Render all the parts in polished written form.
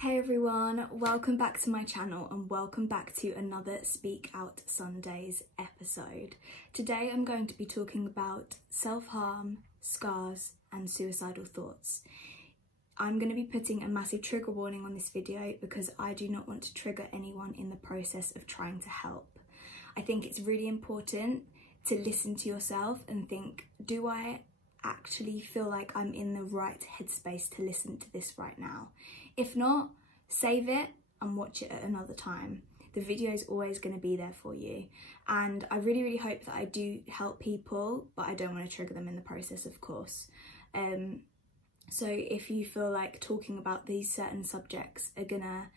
Hey everyone, welcome back to my channel and welcome back to another Speak Out Sundays episode. Today I'm going to be talking about self-harm, scars and suicidal thoughts. I'm going to be putting a massive trigger warning on this video because I do not want to trigger anyone in the process of trying to help. I think it's really important to listen to yourself and think, do I actually feel like I'm in the right headspace to listen to this right now? If not, save it and watch it at another time. The video is always going to be there for you, and I really hope that I do help people, but I don't want to trigger them in the process, of course. So if you feel like talking about these certain subjects are gonna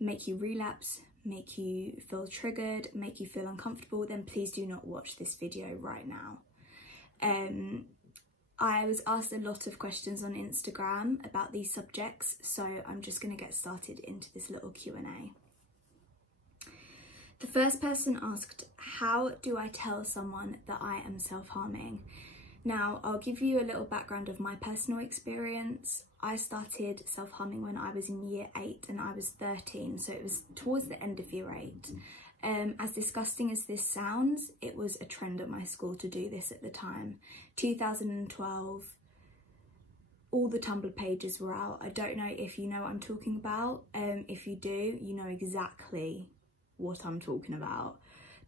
make you relapse, make you feel triggered, make you feel uncomfortable, then please do not watch this video right now. I was asked a lot of questions on Instagram about these subjects, so I'm just going to get started into this little Q&A. The first person asked, how do I tell someone that I am self-harming? Now, I'll give you a little background of my personal experience. I started self-harming when I was in year 8 and I was 13, so it was towards the end of year 8. As disgusting as this sounds, it was a trend at my school to do this at the time. 2012, all the Tumblr pages were out. I don't know if you know what I'm talking about. If you do, you know exactly what I'm talking about.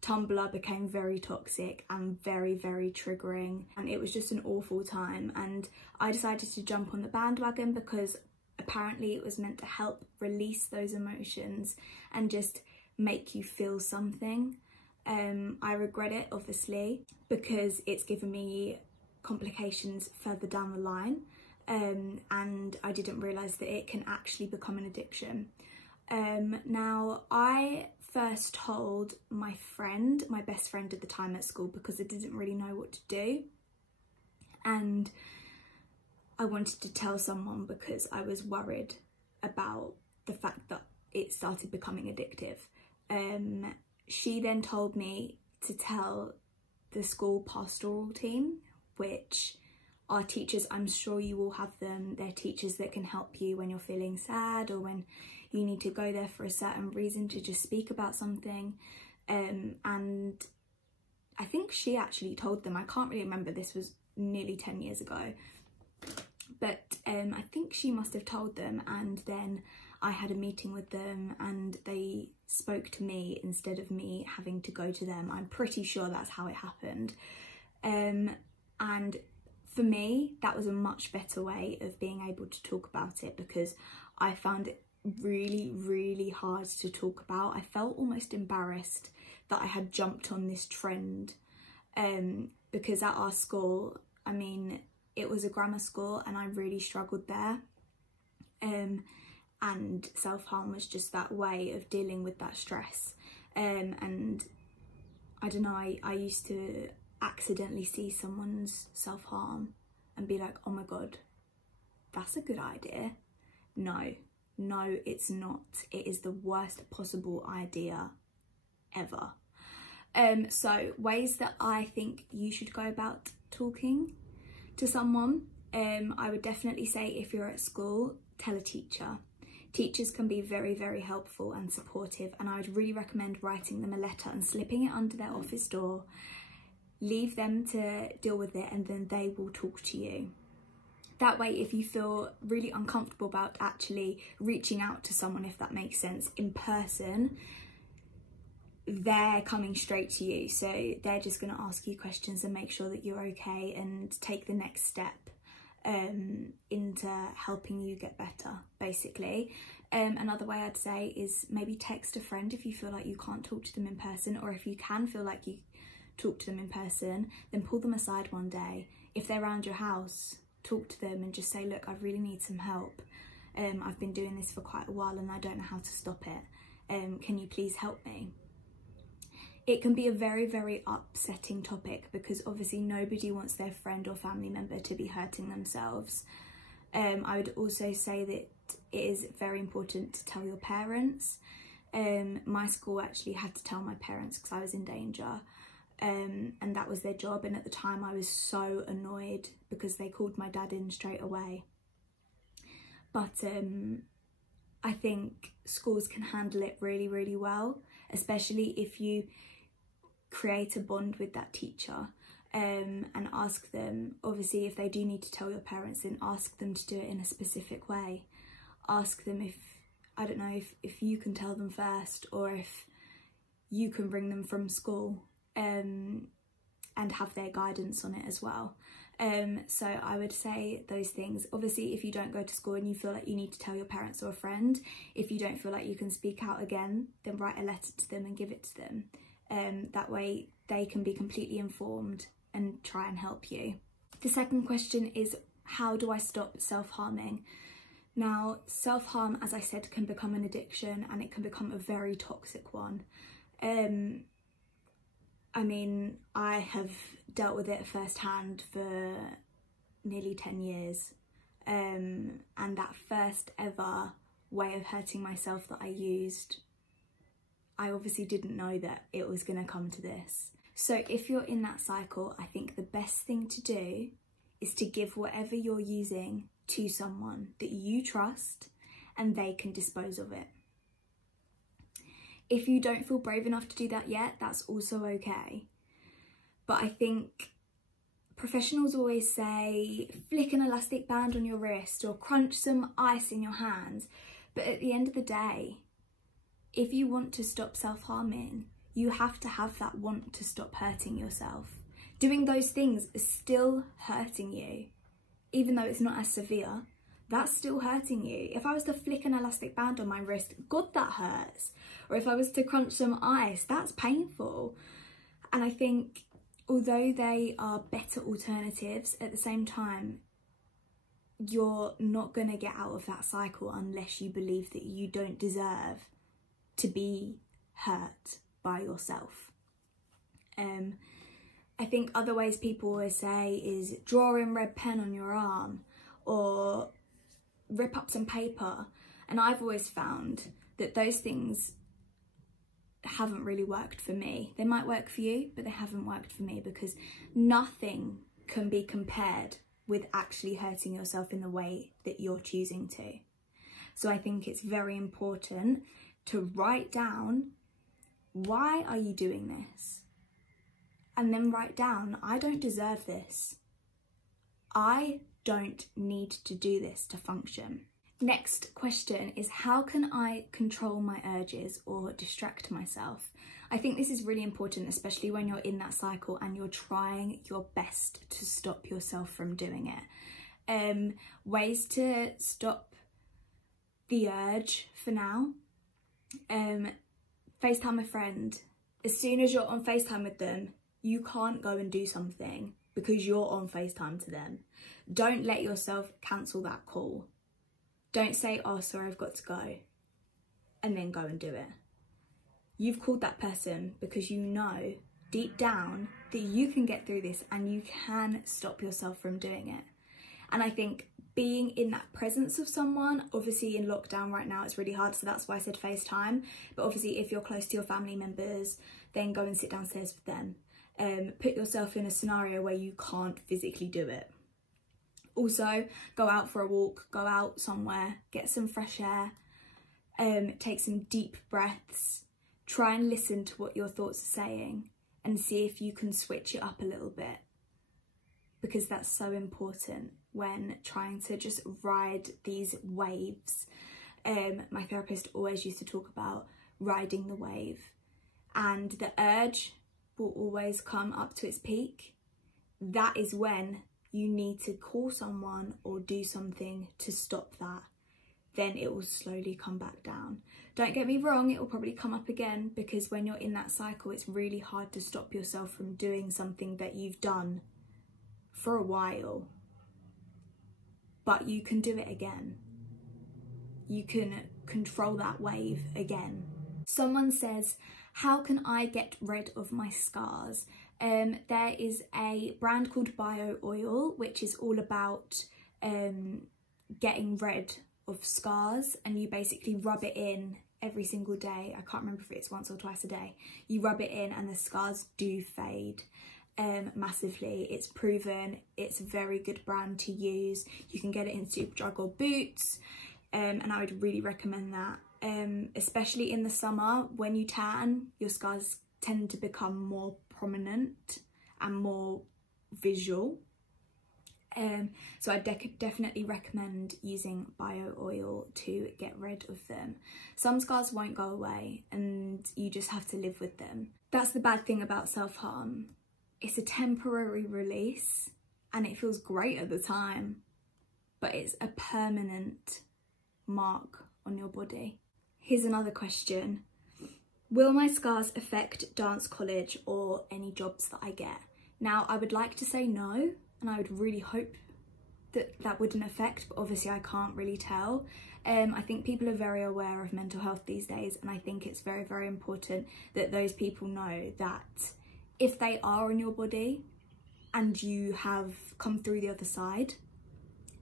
Tumblr became very toxic and very triggering, and it was just an awful time. And I decided to jump on the bandwagon because apparently it was meant to help release those emotions and just make you feel something. I regret it, obviously, because it's given me complications further down the line, and I didn't realise that it can actually become an addiction. Now, I first told my friend, my best friend at the time at school, because I didn't really know what to do, and I wanted to tell someone because I was worried about the fact that it started becoming addictive. She then told me to tell the school pastoral team, which are teachers. I'm sure you all have them. They're teachers that can help you when you're feeling sad or when you need to go there for a certain reason to just speak about something. And I think she actually told them. I can't really remember, this was nearly 10 years ago, but I think she must have told them, and then I had a meeting with them and they spoke to me instead of me having to go to them. I'm pretty sure that's how it happened. And for me, that was a much better way of being able to talk about it, because I found it really hard to talk about. I felt almost embarrassed that I had jumped on this trend, because at our school, I mean, it was a grammar school and I really struggled there. And self-harm was just that way of dealing with that stress. And I don't know, I used to accidentally see someone's self-harm and be like, oh my god, that's a good idea. No, it's not. It is the worst possible idea ever. So ways that I think you should go about talking to someone. I would definitely say, if you're at school, tell a teacher. Teachers can be very helpful and supportive, and I would really recommend writing them a letter and slipping it under their office door. Leave them to deal with it and then they will talk to you. That way, if you feel really uncomfortable about actually reaching out to someone, if that makes sense, in person, they're coming straight to you. So they're just going to ask you questions and make sure that you're okay and take the next step into helping you get better, basically. Another way I'd say is maybe text a friend if you feel like you can't talk to them in person, or if you can feel like you talk to them in person, then pull them aside one day. If they're around your house, talk to them and just say, look, I really need some help. I've been doing this for quite a while and I don't know how to stop it. Can you please help me? It can be a very upsetting topic, because obviously nobody wants their friend or family member to be hurting themselves. I would also say that it is very important to tell your parents. My school actually had to tell my parents because I was in danger, and that was their job. And at the time I was so annoyed because they called my dad in straight away. But I think schools can handle it really, really well, especially if you create a bond with that teacher, and ask them, obviously if they do need to tell your parents, then ask them to do it in a specific way. Ask them if, I don't know, if you can tell them first, or if you can bring them from school, and have their guidance on it as well. So I would say those things. Obviously, if you don't go to school and you feel like you need to tell your parents or a friend, if you don't feel like you can speak out again, then write a letter to them and give it to them. That way they can be completely informed and try and help you. The second question is, how do I stop self-harming? Now, self-harm, as I said, can become an addiction, and it can become a very toxic one. I mean, I have dealt with it firsthand for nearly 10 years. And that first ever way of hurting myself that I used, I obviously didn't know that it was going to come to this. So if you're in that cycle, I think the best thing to do is to give whatever you're using to someone that you trust, and they can dispose of it. If you don't feel brave enough to do that yet, that's also okay. But I think professionals always say, flick an elastic band on your wrist or crunch some ice in your hands. But at the end of the day, if you want to stop self-harming, you have to have that want to stop hurting yourself. Doing those things is still hurting you. Even though it's not as severe, that's still hurting you. If I was to flick an elastic band on my wrist, God, that hurts. Or if I was to crunch some ice, that's painful. And I think although they are better alternatives, at the same time, you're not going to get out of that cycle unless you believe that you don't deserve to be hurt by yourself. I think other ways people always say is draw in red pen on your arm, or rip up some paper. And I've always found that those things haven't really worked for me. They might work for you, but they haven't worked for me, because nothing can be compared with actually hurting yourself in the way that you're choosing to. So I think it's very important to write down, why are you doing this? And then write down, I don't deserve this. I don't need to do this to function. Next question is, how can I control my urges or distract myself? I think this is really important, especially when you're in that cycle and you're trying your best to stop yourself from doing it. Ways to stop the urge for now. FaceTime a friend. As soon as you're on FaceTime with them, you can't go and do something because you're on FaceTime to them. Don't let yourself cancel that call. Don't say, oh, sorry, I've got to go, and then go and do it. You've called that person because you know deep down that you can get through this and you can stop yourself from doing it. And I think being in that presence of someone, obviously in lockdown right now, it's really hard, so that's why I said FaceTime. But obviously if you're close to your family members, then go and sit downstairs with them. Put yourself in a scenario where you can't physically do it. Also, go out for a walk, go out somewhere, get some fresh air, take some deep breaths, try and listen to what your thoughts are saying and see if you can switch it up a little bit, because that's so important when trying to just ride these waves. My therapist always used to talk about riding the wave, and the urge will always come up to its peak. That is when you need to call someone or do something to stop that. Then it will slowly come back down. Don't get me wrong, it will probably come up again, because when you're in that cycle, it's really hard to stop yourself from doing something that you've done for a while. But you can do it again. You can control that wave again. Someone says, how can I get rid of my scars? There is a brand called Bio Oil, which is all about getting rid of scars, and you basically rub it in every single day. I can't remember if it's once or twice a day. You rub it in and the scars do fade massively. It's proven. It's a very good brand to use. You can get it in Superdrug or Boots. and I would really recommend that. Especially in the summer, when you tan, your scars tend to become more prominent and more visual. So I definitely recommend using bio oil to get rid of them. Some scars won't go away and you just have to live with them. That's the bad thing about self-harm. It's a temporary release and it feels great at the time, but it's a permanent mark on your body. Here's another question. Will my scars affect dance college or any jobs that I get? Now, I would like to say no, and I would really hope that that wouldn't affect, but obviously I can't really tell. I think people are very aware of mental health these days, and I think it's very, very important that those people know that if they are in your body and you have come through the other side,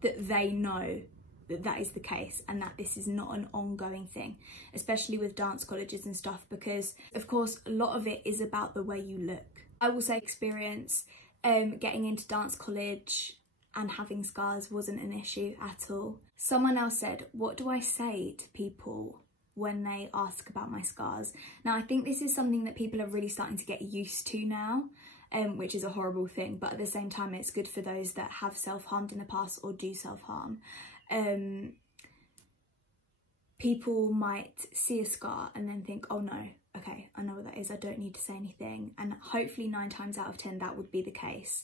that they know that that is the case and that this is not an ongoing thing, especially with dance colleges and stuff, because of course a lot of it is about the way you look. I will say experience getting into dance college and having scars wasn't an issue at all. Someone else said, what do I say to people when they ask about my scars? Now I think this is something that people are really starting to get used to now, which is a horrible thing, but at the same time it's good for those that have self-harmed in the past or do self-harm. People might see a scar and then think, oh no, okay, I know what that is, I don't need to say anything, and hopefully 9 times out of 10 that would be the case.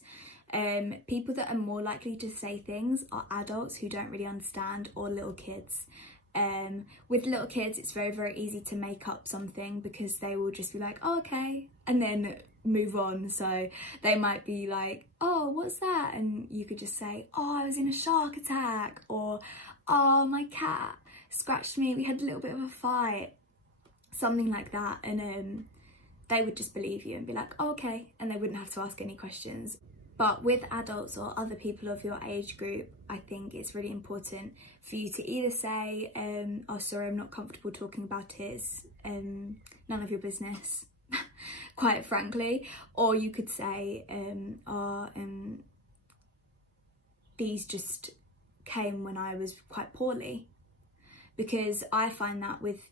People that are more likely to say things are adults who don't really understand, or little kids. With little kids it's very, very easy to make up something because they will just be like, oh okay, and then move on. So they might be like, oh what's that, and you could just say, oh I was in a shark attack, or oh my cat scratched me, we had a little bit of a fight, something like that, and they would just believe you and be like, oh, okay, and they wouldn't have to ask any questions. But with adults or other people of your age group, I think it's really important for you to either say, oh sorry, I'm not comfortable talking about it, it's none of your business, quite frankly, or you could say, these just came when I was quite poorly, because I find that with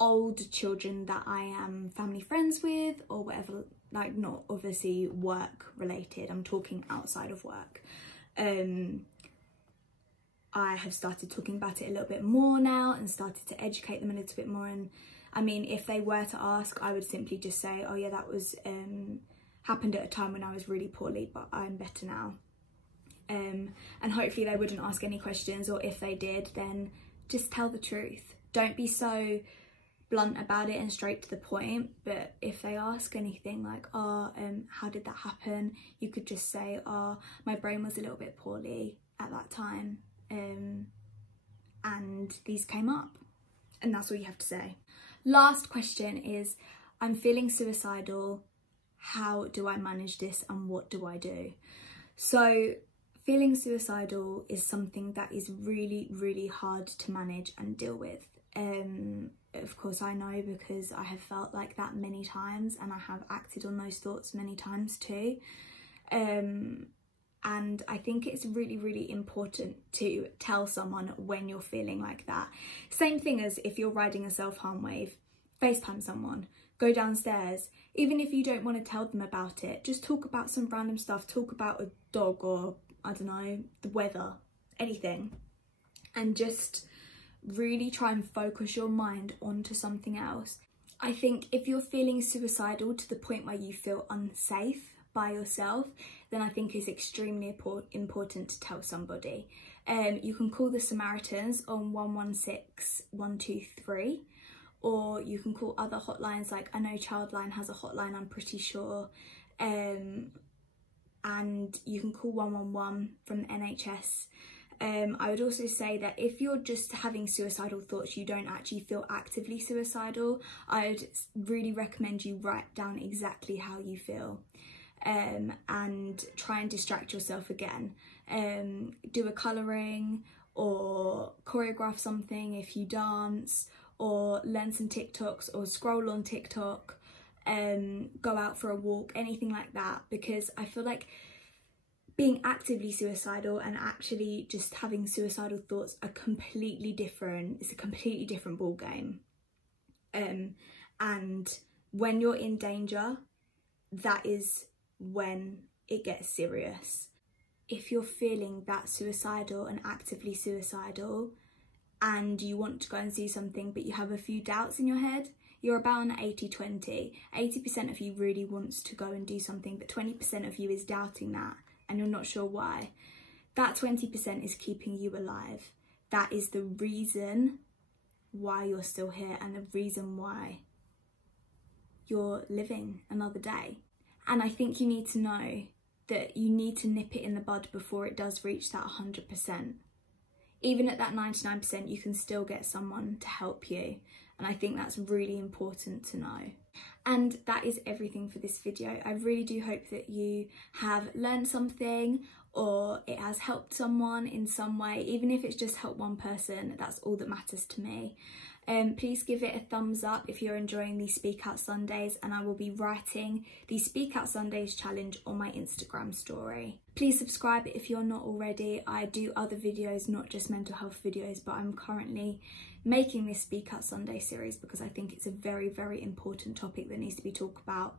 old children that I am family friends with or whatever, like not obviously work related, I'm talking outside of work, I have started talking about it a little bit more now and started to educate them a little bit more. And I mean, if they were to ask, I would simply just say, oh yeah, that was happened at a time when I was really poorly, but I'm better now. And hopefully they wouldn't ask any questions, or if they did, then just tell the truth. Don't be so blunt about it and straight to the point, but if they ask anything like, oh how did that happen, you could just say, oh my brain was a little bit poorly at that time, and these came up, and that's all you have to say. Last question is, I'm feeling suicidal, how do I manage this and what do I do? So feeling suicidal is something that is really, really hard to manage and deal with. Of course I know, because I have felt like that many times and I have acted on those thoughts many times too. And I think it's really, really important to tell someone when you're feeling like that. Same thing as if you're riding a self-harm wave, FaceTime someone, go downstairs. Even if you don't want to tell them about it, just talk about some random stuff, talk about a dog or, I don't know, the weather, anything. And just really try and focus your mind onto something else. I think if you're feeling suicidal to the point where you feel unsafe by yourself, then I think it's extremely important to tell somebody. You can call the Samaritans on 116 123, or you can call other hotlines, like I know Childline has a hotline, I'm pretty sure, and you can call 111 from the NHS. I would also say that if you're just having suicidal thoughts, you don't actually feel actively suicidal, I would really recommend you write down exactly how you feel, and try and distract yourself again. Do a colouring or choreograph something if you dance, or learn some TikToks or scroll on TikTok, go out for a walk, anything like that, because I feel like being actively suicidal and actually just having suicidal thoughts are completely different. It's a completely different ball game. And when you're in danger, that is when it gets serious. If you're feeling that suicidal and actively suicidal and you want to go and see something but you have a few doubts in your head, you're about an 80-20. 80% of you really wants to go and do something, but 20% of you is doubting that and you're not sure why. That 20% is keeping you alive. That is the reason why you're still here and the reason why you're living another day. And I think you need to know that you need to nip it in the bud before it does reach that 100%. Even at that 99%, you can still get someone to help you. And I think that's really important to know. And that is everything for this video. I really do hope that you have learned something or it has helped someone in some way. Even if it's just helped one person, that's all that matters to me. Please give it a thumbs up if you're enjoying these Speak Out Sundays, and I will be writing the Speak Out Sundays challenge on my Instagram story. Please subscribe if you're not already. I do other videos, not just mental health videos, but I'm currently making this Speak Out Sunday series because I think it's a very, very important topic that needs to be talked about.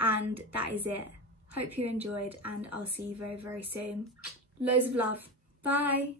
And that is it. Hope you enjoyed, and I'll see you very, very soon. Loads of love. Bye.